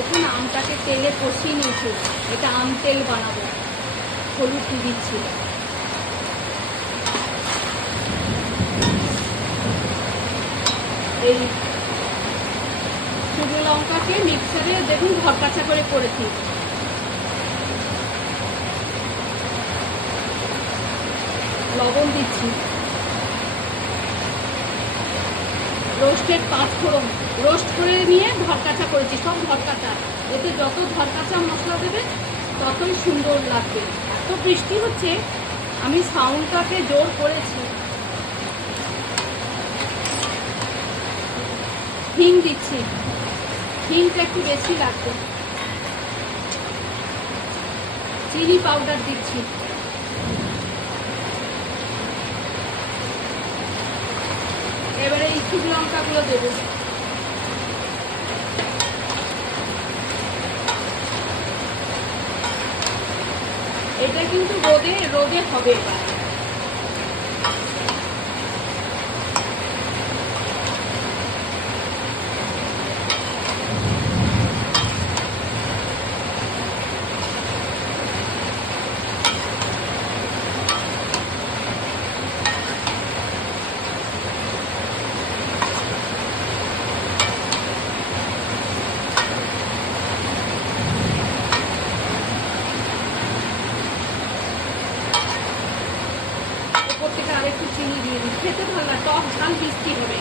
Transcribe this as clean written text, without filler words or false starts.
দেখুন আমটাকে তেলে কষিয়ে নিয়েছি, এটা আম তেল বানাবো। হলুদ দিয়ে দিচ্ছি, এই শুকনো লঙ্কাকে মিক্সারে দেখুন ঘরকাছা করে করেছি। লবণ দিচ্ছি, রোস্টেড পাঁচফোড়ন রোস্ট করে নিয়ে ঘরকাছা করেছি, সব ঘরকাছা। এতে যত ঘরকাছা মশলা দেবে ততই সুন্দর লাগবে। এত বৃষ্টি হচ্ছে, আমি সাউন্ডটাকে জোর করেছি। হিং দিচ্ছি, হিংটা একটু বেশি লাগবে। চিলি পাউডার দিচ্ছি, এবারে এই শুকনো লঙ্কাগুলো দেবো। এটা কিন্তু রোদে রোদে হবে এবার। ওপর থেকে আরেকটু চিনি দিয়ে দিই, খেতে ভালো লাগে, টক ঝাল মিষ্টি হবে।